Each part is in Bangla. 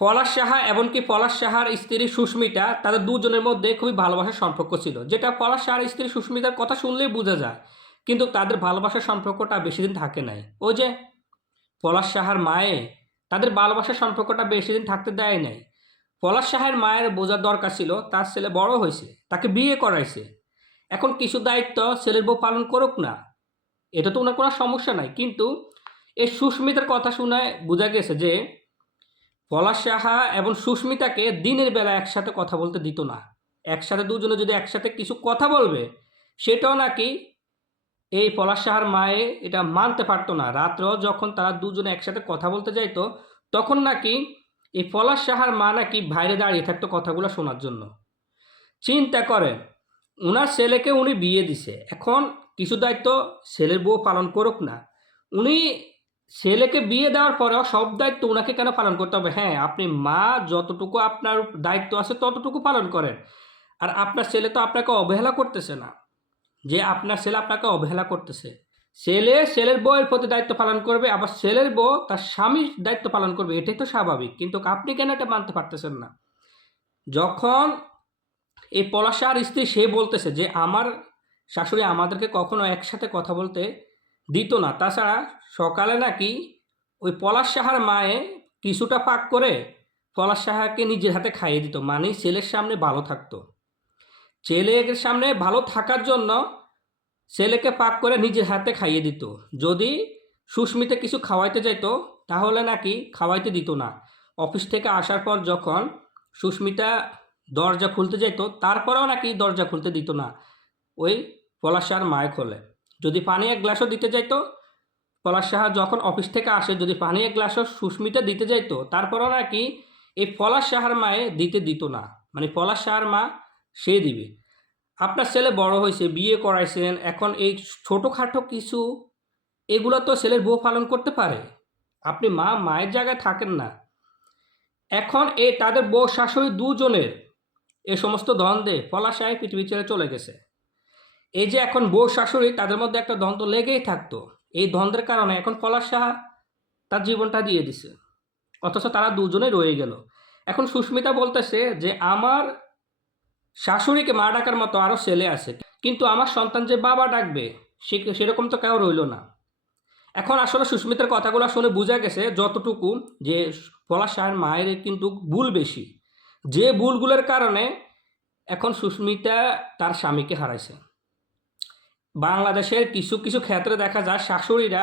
পলাশ সাহা এমনকি পলাশ সাহার স্ত্রী সুস্মিতা তাদের দুজনের মধ্যে খুবই ভালোবাসার সম্পর্ক ছিল, যেটা পলাশ সাহার স্ত্রী সুস্মিতার কথা শুনলেই বোঝা যায়। কিন্তু তাদের ভালোবাসার সম্পর্কটা বেশি দিন থাকে নাই। ওই যে পলাশ সাহার মায়ে তাদের ভালোবাসার সম্পর্কটা বেশি দিন থাকতে দেয় নাই। পলাশ সাহার মায়ের বোঝার দরকার ছিল তার ছেলে বড় হয়েছে, তাকে বিয়ে করাইছে, এখন কিছু দায়িত্ব ছেলের বউ পালন করুক না, এটা তো ওনার কোনো সমস্যা নাই। কিন্তু এই সুস্মিতার কথা শুনে বোঝা গেছে যে পলাশ সাহা এবং সুস্মিতাকে দিনের বেলা একসাথে কথা বলতে দিত না। একসাথে দুজনে যদি একসাথে কিছু কথা বলবে, সেটাও নাকি এই পলাশ সাহার মায়ে এটা মানতে পারতো না। রাত্রেও যখন তারা দুজনে একসাথে কথা বলতে যাইতো, তখন নাকি এই পলাশ সাহার মা নাকি বাইরে দাঁড়িয়ে থাকতো কথাগুলো শোনার জন্য। চিন্তা করেন, উনার ছেলেকে উনি বিয়ে দিছে, এখন কিছু দায়িত্ব ছেলের বউ পালন করুক না, উনি ছেলেকে বিয়ে দেওয়ার পরেও সব দায়িত্ব উনাকে কেন পালন করতে হবে? হ্যাঁ, আপনি মা যতটুকু আপনার দায়িত্ব আছে ততটুকু পালন করেন। আর আপনার ছেলে তো আপনাকে অবহেলা করতেছে না, যে আপনার ছেলে আপনাকে অবহেলা করতেছে। ছেলে ছেলের বউয়ের প্রতি দায়িত্ব পালন করবে, আবার ছেলের বউ তার স্বামীর দায়িত্ব পালন করবে, এটাই তো স্বাভাবিক। কিন্তু আপনি কেন এটা মানতে পারতেছেন না? যখন এই পলাশার স্ত্রী সে বলতেছে যে আমার শাশুড়ি আমাদেরকে কখনো একসাথে কথা বলতে দিত না, তাছাড়া সকালে নাকি ওই পলাশ সাহার মায়ে কিছুটা পাক করে পলাশ সাহাকে নিজের হাতে খাইয়ে দিত, মানে ছেলের সামনে ভালো থাকতো। ছেলের সামনে ভালো থাকার জন্য ছেলেকে পাক করে নিজের হাতে খাইয়ে দিত। যদি সুস্মিতা কিছু খাওয়াইতে যাইতো তাহলে নাকি খাওয়াইতে দিত না। অফিস থেকে আসার পর যখন সুস্মিতা দরজা খুলতে যাইতো, তারপরেও নাকি দরজা খুলতে দিত না, ওই পলাশ সাহার মায় খোলে। যদি পানি এক গ্লাসও দিতে যাইতো, পলাশ সাহা যখন অফিস থেকে আসে যদি পানি এক গ্লাসও সুস্মিতা দিতে যাইতো, তারপরেও নাকি এই পলাশ সাহার মায়ে দিতে দিত না, মানে পলাশ সাহার মা সে দিবে। আপনার ছেলে বড় হয়েছে, বিয়ে করাইছেন, এখন এই ছোটোখাটো কিছু এগুলো তো ছেলের বউ পালন করতে পারে। আপনি মায়ের জায়গায় থাকেন না। এখন এই তাদের বউ শাশুড়ি দুজনের এ সমস্ত দ্বন্দ্বে পলাশ সাহেব পৃথিবী ছেড়ে চলে গেছে। এই যে এখন বউ শাশুড়ি তাদের মধ্যে একটা দ্বন্দ্ব লেগেই থাকতো, এই দ্বন্দ্বের কারণে এখন পলাশ সাহা তার জীবনটা দিয়ে দিছে, অথচ তারা দুজনেই রয়ে গেল। এখন সুস্মিতা বলতেছে যে আমার শাশুড়িকে মা ডাকার মতো আরও ছেলে আছে, কিন্তু আমার সন্তান যে বাবা ডাকবে সেরকম তো কেউ রইল না। এখন আসলে সুস্মিতার কথাগুলো শুনে বোঝা গেছে যতটুকু, যে পলাশ সাহের মায়ের কিন্তু ভুল বেশি, যে ভুলগুলোর কারণে এখন সুস্মিতা তার স্বামীকে হারাইছে। বাংলাদেশের কিছু কিছু ক্ষেত্রে দেখা যায় শাশুড়িরা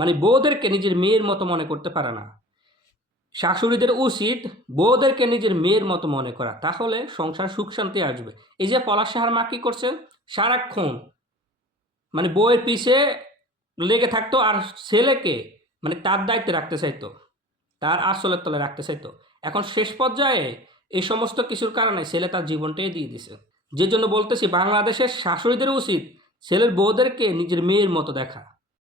মানে বউদেরকে নিজের মেয়ের মতো মনে করতে পারে না। শাশুড়িদের উচিত বউদেরকে নিজের মেয়ের মতো মনে করা, তাহলে সংসার সুখ শান্তি আসবে। এই যে পলাশ সাহার মা কী করছে, সারাক্ষণ মানে বউয়ের পিছে লেগে থাকতো, আর ছেলেকে মানে তার দায়িত্বে রাখতে চাইতো, তার আঁচলের তলে রাখতে চাইতো। এখন শেষ পর্যায়ে এই সমস্ত কিছুর কারণে ছেলে তার জীবনটাই দিয়ে দিছে। যে জন্য বলতেছি বাংলাদেশের শাশুড়িদের উচিত ছেলের বউদেরকে নিজের মেয়ের মতো দেখা।